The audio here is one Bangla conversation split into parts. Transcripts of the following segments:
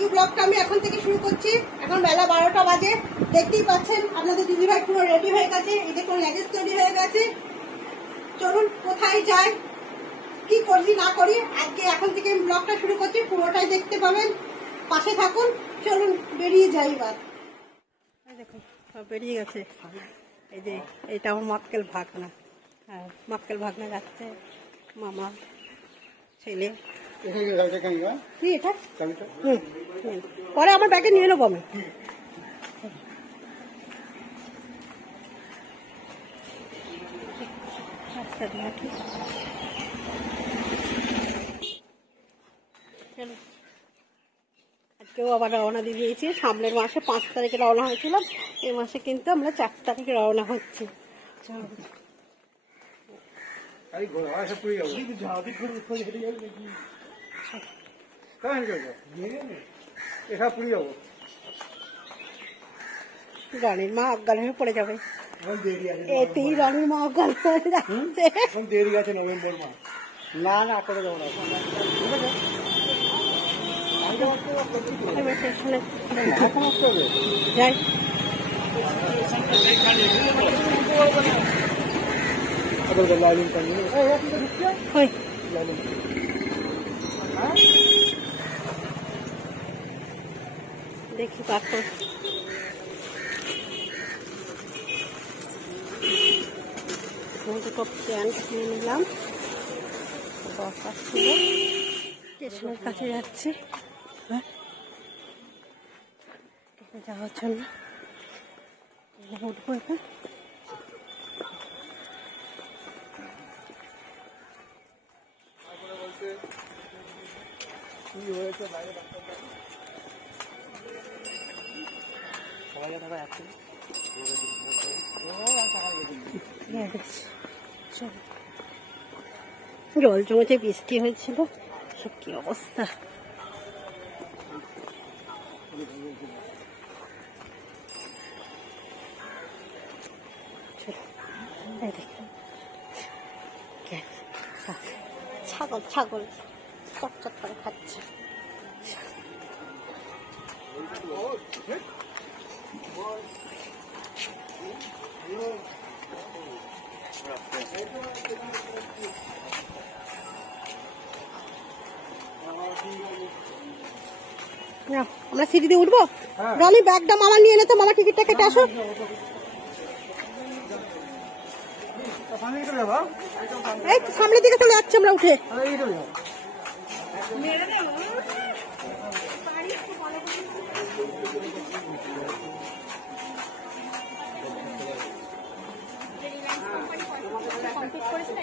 আজকে ব্লগটা আমি এখন থেকে শুরু করছি। এখন বেলা 12টা বাজে, দেখতেই পাচ্ছেন আপনাদের দিদিভাই পুরো রেডি হয়ে গেছে, এই দেখুন লাগেজ তৈরি হয়ে গেছে। চলুন কোথায় যাই, কি করি না করি, আজকে এখন থেকে আমি ব্লগটা শুরু করছি, পুরোটাই দেখতে পাবেন, পাশে থাকুন। চলুন বেরিয়ে যাই এবার। দেখুন বেরিয়ে গেছে, এই যে এটা আমার মক্কেল ভাগনা, মক্কেল ভাগনা যাচ্ছে, মামা ছেলে। পরে আমার ব্যাগে নিয়ে নেবো আমি। আজকেও আবার রওনা দিয়ে দিয়েছি। সামনের মাসে 5 তারিখে রওনা হয়েছিলাম, এই মাসে কিন্তু আমরা 4 তারিখে রওনা হচ্ছি। রানীর মা অজ্ঞান হয়ে পড়ে যাবে, এতেই রানীর মা অজ্ঞান হয়ে যাচ্ছে। দেরি আছে নভেম্বর মাস, না না করে যাবো না। যাই দেখি তারপর দুটো প্যান্ট কিনে নিলাম, দরকার ছিল। স্টেশনের কাছে যাচ্ছি যাওয়ার জন্য, উঠবো এখন। জল জমেছে, বৃষ্টি হয়েছিল, কি অবস্থা। ছাগল ছাগল চটচট করে খাচ্ছে। আমরা সিঁড়িতে উঠবো। রনি ব্যাগটা মামা নিয়ে এনে তো, মামা টিকিটটা কেটে আসো। এই সামনের দিকে চলে যাচ্ছে, আমরা উঠে।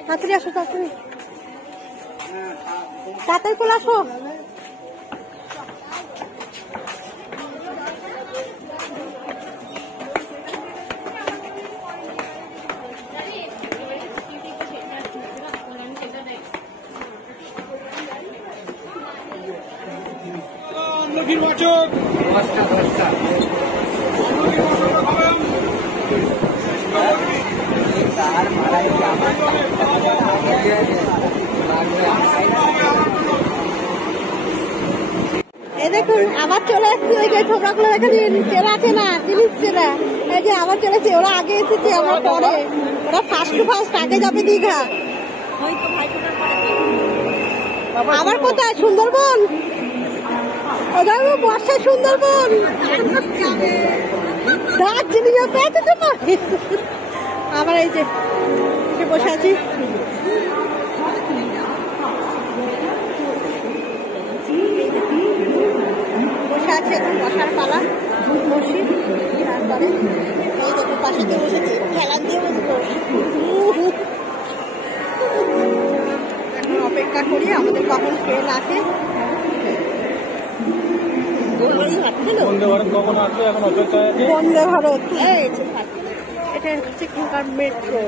তাড়াতাড়ি আসো, তাড়াতাড়ি তাড়াতাড়ি চলে আসো। এই দেখুন আবার চলে আসছি, ওই যে ছোকরাগুলো দেখে চেনা আছে না, জিনিস চেনা। এই যে আবার চলে এসেছি, ওরা আগে এসেছে, আমরা পরে। ওরা ফার্স্ট টু ফার্স্ট আগে যাবে দীঘা। আবার কোথায়? সুন্দরবন। ওদের বর্ষায় সুন্দরবন, দার্জিলিং পেয়েছে তো। আবার এই যে বসে আছি, বসে আছে, এখন বসার পালা। বসি, তারপরে এই দেখো পাশে দিয়ে বসে খেলা দিয়ে বসবো। এখন অপেক্ষা করি আমাদের কখন ট্রেন আসে। বন্দে ভারত, এটা হচ্ছে এখানকার মেট্রো।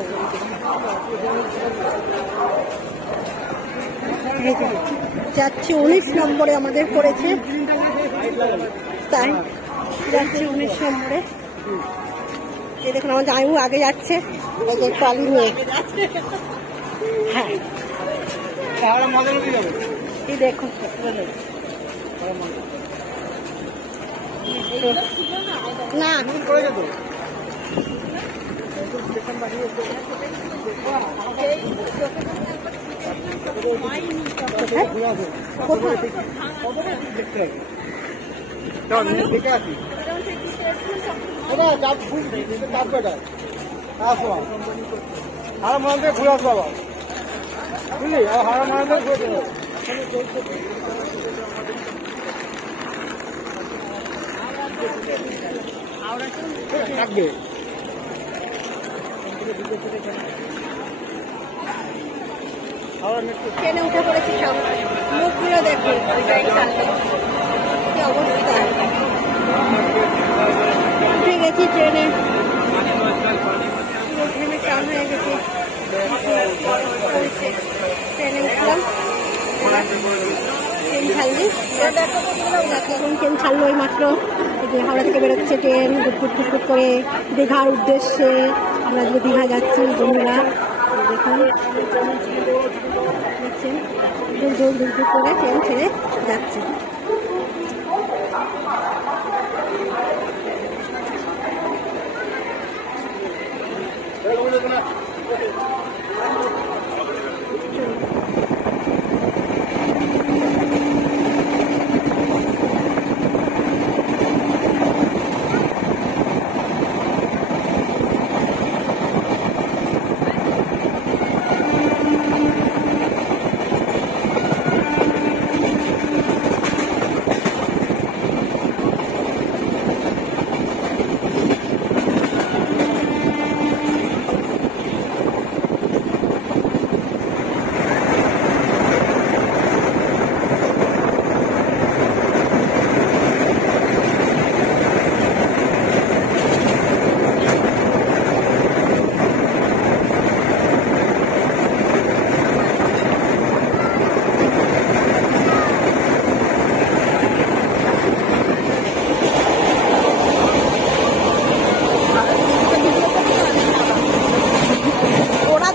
যাচ্ছি 19 নম্বরে আমাদের পড়েছে, তাই যাচ্ছি 19 নম্বরে। এই দেখুন আমার জামাইবু আগে যাচ্ছে, এই যে ট্রলি নিয়ে। হ্যাঁ এই দেখুন না হারা মানতে ঘুরে আসবো আবার বুঝলি হারা মানতে থাকবে ট্রেনে উঠে পড়েছি সব মুখগুলো দেখো কি অবস্থা উঠে গেছি ট্রেনে ট্রেনে চান হয়ে গেছি ট্রেনে উঠলাম ট্রেন ছাড়লি এখন ট্রেন ছাড়লো এই মাত্র যে হাওড়া থেকে বেরোচ্ছে ট্রেন গুটগুট ফুটফুট করে দীঘার উদ্দেশ্যে আমরা যে দীঘা যাচ্ছি বন্ধুরা দেখুন দেখছেন দূর দূর দূর দূর করে ট্রেন ছেড়ে যাচ্ছে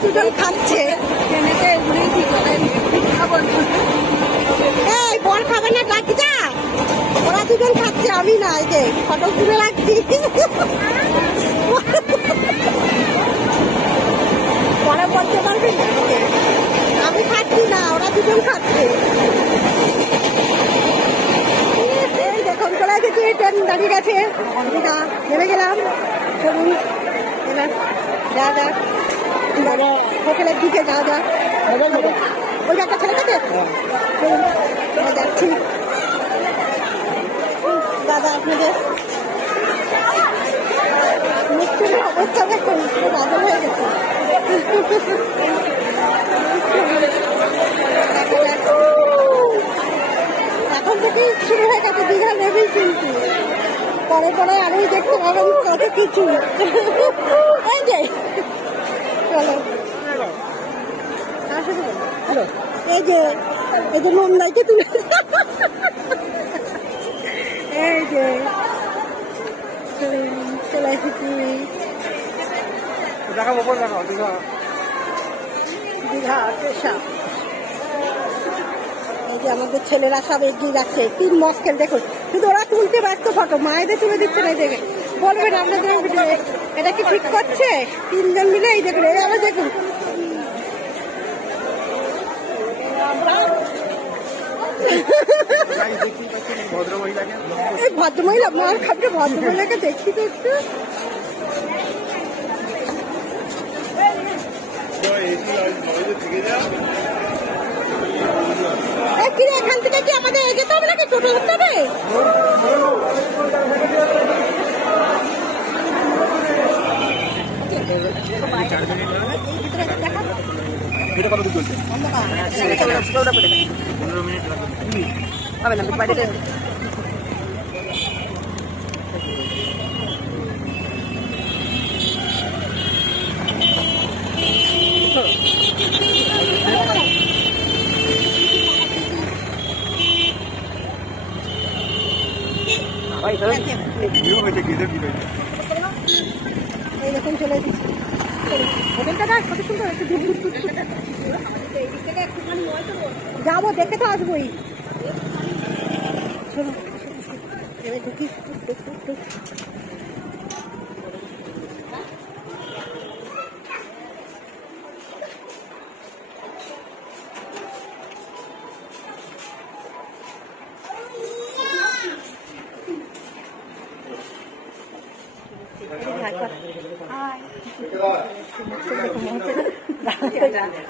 দুজন খাচ্ছে এই বল খাবে না ডাকি যা ওরা দুজন খাচ্ছে আমি না এই যে ফটো তুলে রাখছি পরে বলতে পারবি না আমি খাচ্ছি না ওরা দুজন খাচ্ছে এই দেখুন চলে গেছি ট্রেন দাঁড়িয়ে গেছে নেমে গেলাম চলুন এবার যা যা হোটেলের দিকে যা যা ওই একটা ছেলে থাকে যাচ্ছি দাদা আপনাদের মিষ্টির অবস্থা দেখুন বাদল হয়ে গেছে এখন থেকেই শুরু হয়ে গেছে দীঘা নেবেই কিন্তু পরে পরে আরোই দেখতে পাবেন কত কিছু এই যে চলো এই যে মুম্বাইতে তুলে এই যে চলে এসেছি দীঘা স্টেশন এই যে আমাদের ছেলেরা সব এগিয়ে যাচ্ছে 3 মস্কেল দেখুন শুধু ওরা তুলতে ব্যস্ত ফটো মায়েদের তুলে দিচ্ছে না দেখে বলবেন আপনাদের এটা কি ঠিক করছে 3 জন মিলে এই দেখুন এই আবার দেখুন ভদ্রমহিলা মার খাবে ভদ্রমহিলাকে দেখছি তো একটু এখান থেকে কি আমাদের যেতে হবে নাকি টোটো ধরতে হবে হবে না বাইরে এইরকম চলে এসেছি হোটেলটা না কত সুন্দর একটু দূর দূর যাবো দেখে তো আসবোই এবার ঢুকি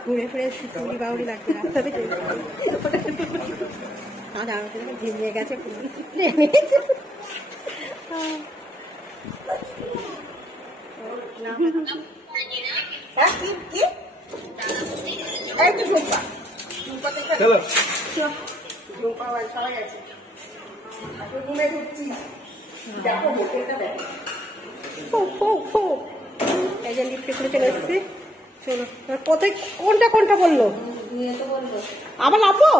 ঘুরে ফিরে চুরি বাউরি লাগছে রাস্তা থেকে ঝিমিয়ে গেছে সবাই আছে এই যে লিফটে করে চলে এসেছি। চলো কোথায় কোনটা কোনটা বললো আমার আপু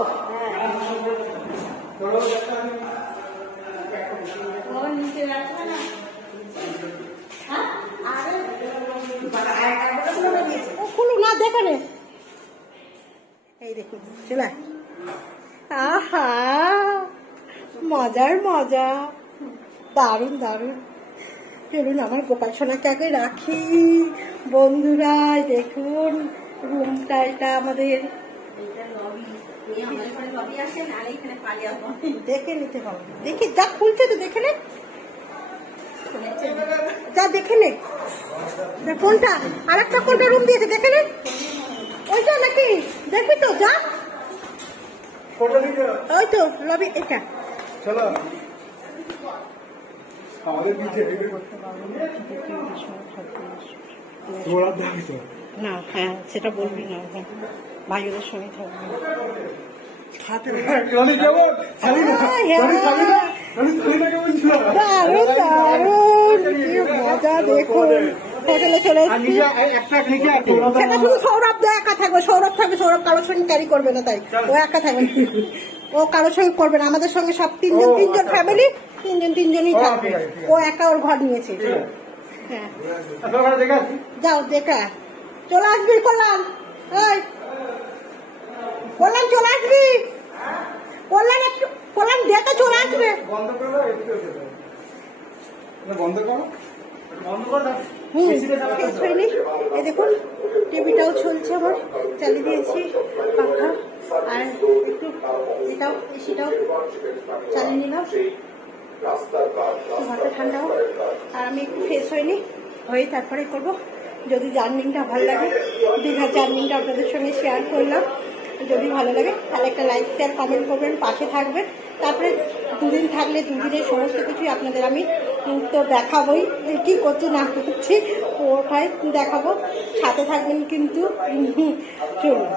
খুলু না দেখো নে এই দেখুন চলে আহা মজার মজা দারুণ দারুণ। চলুন আমার গোপাল সোনাকে আগে রাখি বন্ধুরা। দেখুন রুমটা এটা আমাদের দেখে নিতে হবে। দেখি যা খুলছে তো দেখে নে, যা দেখে নে কোনটা আর একটা কোনটা রুম দিয়েছে দেখে নে ওইটা নাকি দেখবি তো যা ওই তো লবি এটা না হ্যাঁ সেটা বলবি না ভাইদের সঙ্গে থাকবে মজা দেখুন হোটেলে চলে সেটা শুধু সৌরভ দা একা থাকবে সৌরভ থাকবে সৌরভ কারোর সঙ্গে ক্যারি করবে না তাই ও একা থাকবে ও কারোর সঙ্গে করবে না আমাদের সঙ্গে সব তিনজন ফ্যামিলি তিনজনই থাকবে ও একা ওর ঘর নিয়েছে হ্যাঁ যাও দেখা চলে আসবি কল্যাণ কল্যাণ চলে আসবি কল্যাণ একটু কল্যাণ দেখে চলে আসবে বন্ধ করো এই দেখুন টিভিটাও চলছে আমার চালিয়ে দিয়েছি পাখা আর একটু এটাও এসিটাও চালিয়ে নিলাম ঘরটা ঠান্ডা হোক আর আমি একটু ফ্রেশ হয়নি হয়ে তারপরে করবো। যদি জার্নিংটা ভালো লাগে দীঘার জার্নিংটা আপনাদের সঙ্গে শেয়ার করলাম যদি ভালো লাগে তাহলে একটা লাইক শেয়ার কমেন্ট করবেন পাশে থাকবেন। তারপরে দুদিন থাকলে দুদিনের সমস্ত কিছুই আপনাদের আমি তো দেখাবোই যে কী করছি না করছি ওটাই দেখাবো সাথে থাকবেন কিন্তু চলুন।